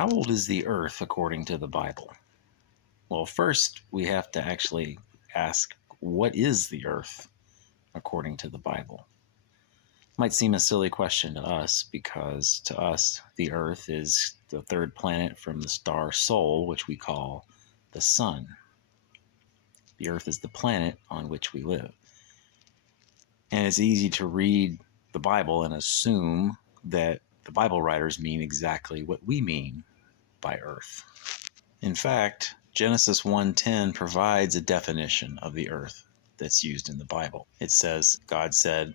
How old is the earth according to the Bible? Well, first we have to actually ask, what is the earth according to the Bible? Might seem a silly question to us because to us, the earth is the third planet from the star Sol, which we call the sun. The earth is the planet on which we live. And it's easy to read the Bible and assume that the Bible writers mean exactly what we mean by earth. In fact, Genesis 1:10 provides a definition of the earth that's used in the Bible. It says, God said,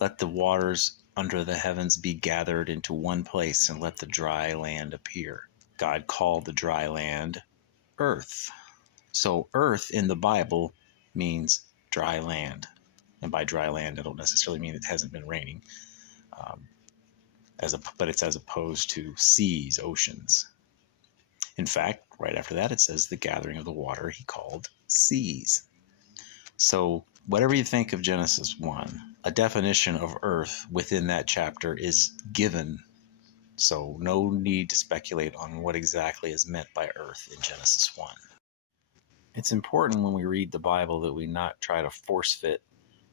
"Let the waters under the heavens be gathered into one place, and let the dry land appear." God called the dry land earth. So earth in the Bible means dry land. And by dry land, I don't necessarily mean it hasn't been raining, but it's as opposed to seas, oceans. In fact, right after that, it says the gathering of the water he called seas. So whatever you think of Genesis 1, a definition of earth within that chapter is given. So no need to speculate on what exactly is meant by earth in Genesis 1. It's important when we read the Bible that we not try to force fit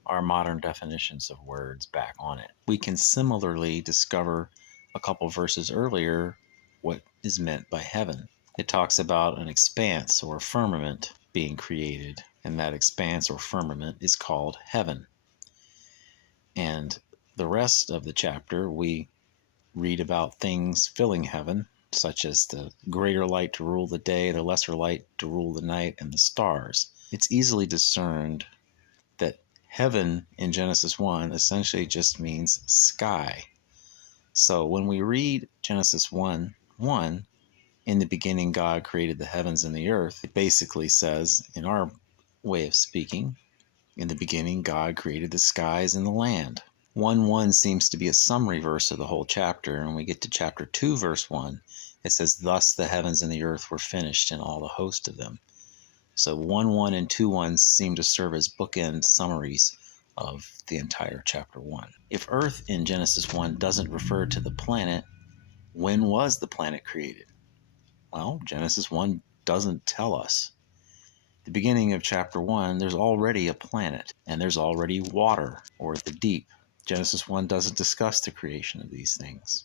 our modern definitions of words back on it. We can similarly discover a couple verses earlier what is meant by heaven. It talks about an expanse or firmament being created, and that expanse or firmament is called heaven. And the rest of the chapter, we read about things filling heaven, such as the greater light to rule the day, the lesser light to rule the night, and the stars. It's easily discerned that heaven in Genesis 1 essentially just means sky. So when we read Genesis 1:1, in the beginning God created the heavens and the earth, it basically says, in our way of speaking, in the beginning God created the skies and the land. 1:1 seems to be a summary verse of the whole chapter, and when we get to chapter 2, verse 1, it says, "Thus the heavens and the earth were finished, and all the host of them." So 1:1 and 2:1 seem to serve as bookend summaries of the entire chapter 1. If Earth in Genesis 1 doesn't refer to the planet, when was the planet created? Well, Genesis 1 doesn't tell us. The beginning of chapter 1, there's already a planet, and there's already water, or the deep. Genesis 1 doesn't discuss the creation of these things.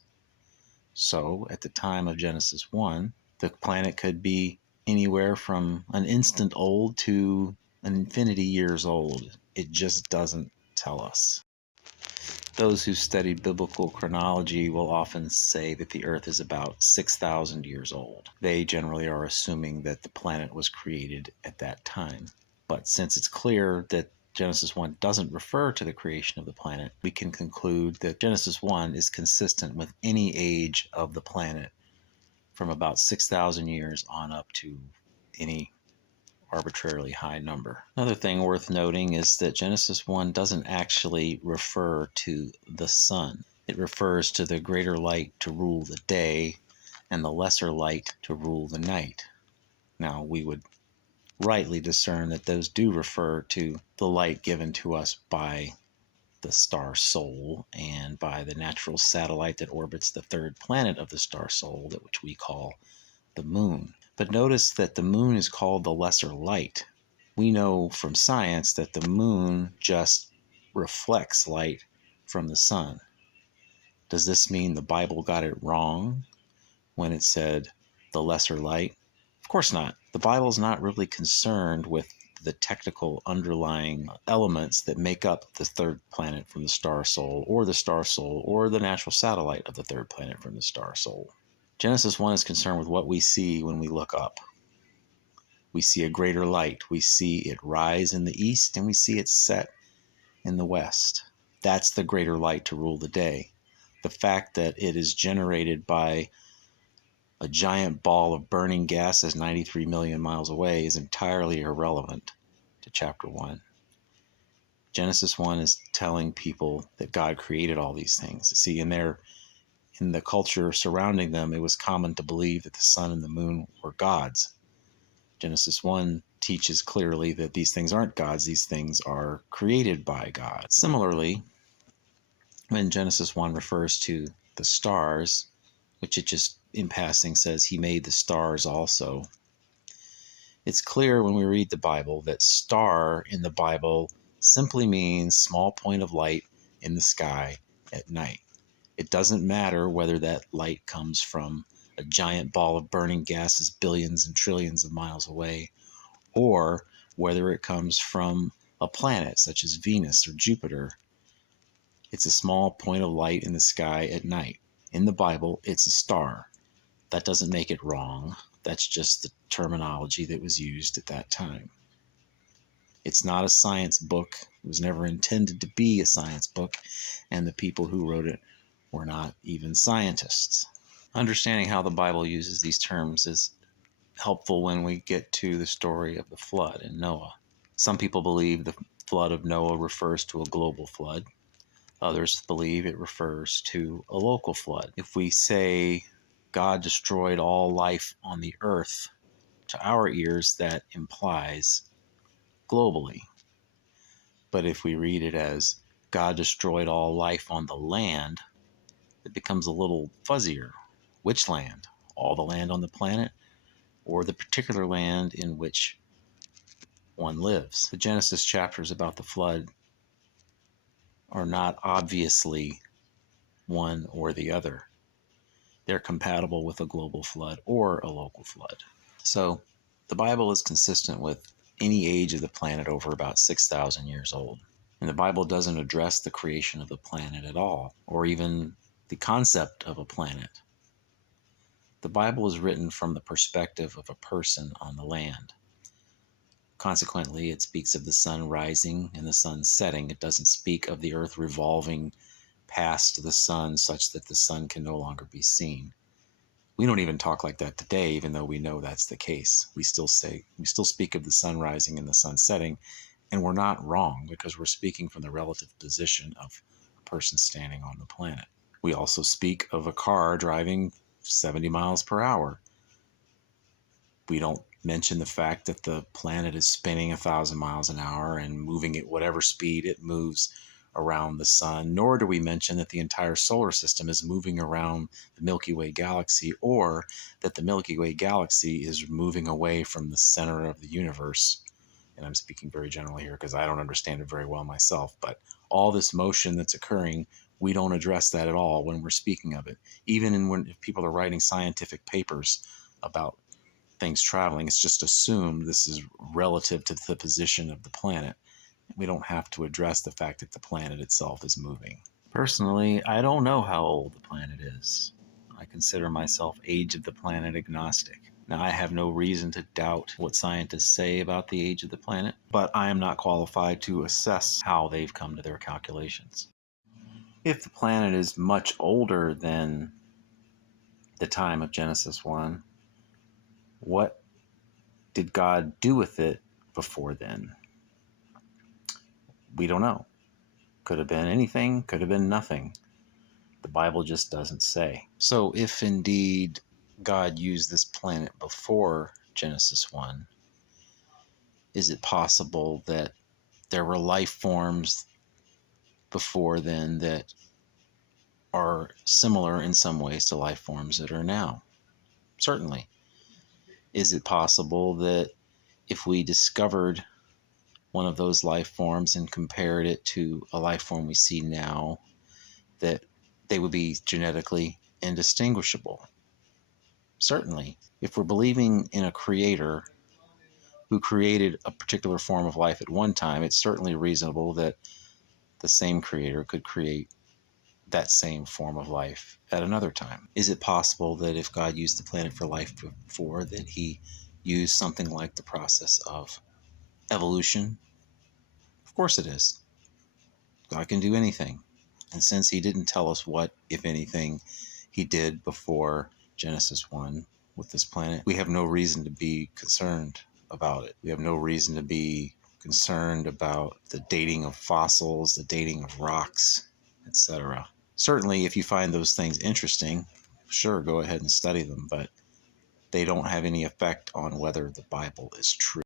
So, at the time of Genesis 1, the planet could be anywhere from an instant old to an infinity years old. It just doesn't tell us. Those who study biblical chronology will often say that the earth is about 6,000 years old. They generally are assuming that the planet was created at that time. But since it's clear that Genesis 1 doesn't refer to the creation of the planet, we can conclude that Genesis 1 is consistent with any age of the planet from about 6,000 years on up to any arbitrarily high number. Another thing worth noting is that Genesis 1 doesn't actually refer to the sun. It refers to the greater light to rule the day and the lesser light to rule the night. Now, we would rightly discern that those do refer to the light given to us by the star Sol and by the natural satellite that orbits the third planet of the star Sol, which we call the moon. But notice that the moon is called the lesser light. We know from science that the moon just reflects light from the sun. Does this mean the Bible got it wrong when it said the lesser light? Of course not. The Bible's not really concerned with the technical underlying elements that make up the third planet from the star Sol, or the star Sol, or the natural satellite of the third planet from the star Sol. Genesis 1 is concerned with what we see when we look up. We see a greater light. We see it rise in the east, and we see it set in the west. That's the greater light to rule the day. The fact that it is generated by a giant ball of burning gas that's 93 million miles away is entirely irrelevant to chapter 1. Genesis 1 is telling people that God created all these things. See, in the culture surrounding them, it was common to believe that the sun and the moon were gods. Genesis 1 teaches clearly that these things aren't gods, these things are created by God. Similarly, when Genesis 1 refers to the stars, which it just in passing says he made the stars also. It's clear when we read the Bible that star in the Bible simply means small point of light in the sky at night. It doesn't matter whether that light comes from a giant ball of burning gases billions and trillions of miles away, or whether it comes from a planet such as Venus or Jupiter. It's a small point of light in the sky at night. In the Bible, it's a star. That doesn't make it wrong. That's just the terminology that was used at that time. It's not a science book. It was never intended to be a science book, and the people who wrote it were not even scientists. Understanding how the Bible uses these terms is helpful when we get to the story of the flood in Noah. Some people believe the flood of Noah refers to a global flood. Others believe it refers to a local flood. If we say God destroyed all life on the earth, to our ears that implies globally. But if we read it as God destroyed all life on the land, it becomes a little fuzzier. Which land? All the land on the planet, or the particular land in which one lives? The Genesis chapters about the flood are not obviously one or the other. They're compatible with a global flood or a local flood. So the Bible is consistent with any age of the planet over about 6,000 years old. And the Bible doesn't address the creation of the planet at all, or even the concept of a planet. The Bible is written from the perspective of a person on the land. Consequently, it speaks of the sun rising and the sun setting. It doesn't speak of the earth revolving past the sun such that the sun can no longer be seen. We don't even talk like that today, even though we know that's the case. We still speak of the sun rising and the sun setting, and we're not wrong because we're speaking from the relative position of a person standing on the planet. We also speak of a car driving 70 miles per hour. We don't mention the fact that the planet is spinning 1,000 miles an hour and moving at whatever speed it moves around the sun, nor do we mention that the entire solar system is moving around the Milky Way galaxy, or that the Milky Way galaxy is moving away from the center of the universe. And I'm speaking very generally here because I don't understand it very well myself, but all this motion that's occurring, we don't address that at all when we're speaking of it. Even when people are writing scientific papers about things traveling, it's just assumed this is relative to the position of the planet. We don't have to address the fact that the planet itself is moving. Personally, I don't know how old the planet is. I consider myself age of the planet agnostic. Now, I have no reason to doubt what scientists say about the age of the planet, but I am not qualified to assess how they've come to their calculations. If the planet is much older than the time of Genesis 1, what did God do with it before then? We don't know. Could have been anything, could have been nothing. The Bible just doesn't say. So if indeed God used this planet before Genesis 1, is it possible that there were life forms before then that are similar in some ways to life forms that are now? Certainly. Is it possible that if we discovered one of those life forms and compared it to a life form we see now, that they would be genetically indistinguishable? Certainly. If we're believing in a creator who created a particular form of life at one time, it's certainly reasonable that the same creator could create that same form of life at another time. Is it possible that if God used the planet for life before, that he used something like the process of evolution? Of course it is. God can do anything. And since he didn't tell us what, if anything, he did before Genesis 1 with this planet, we have no reason to be concerned about it. We have no reason to be concerned about the dating of fossils, the dating of rocks, etc. Certainly, if you find those things interesting, sure, go ahead and study them, but they don't have any effect on whether the Bible is true.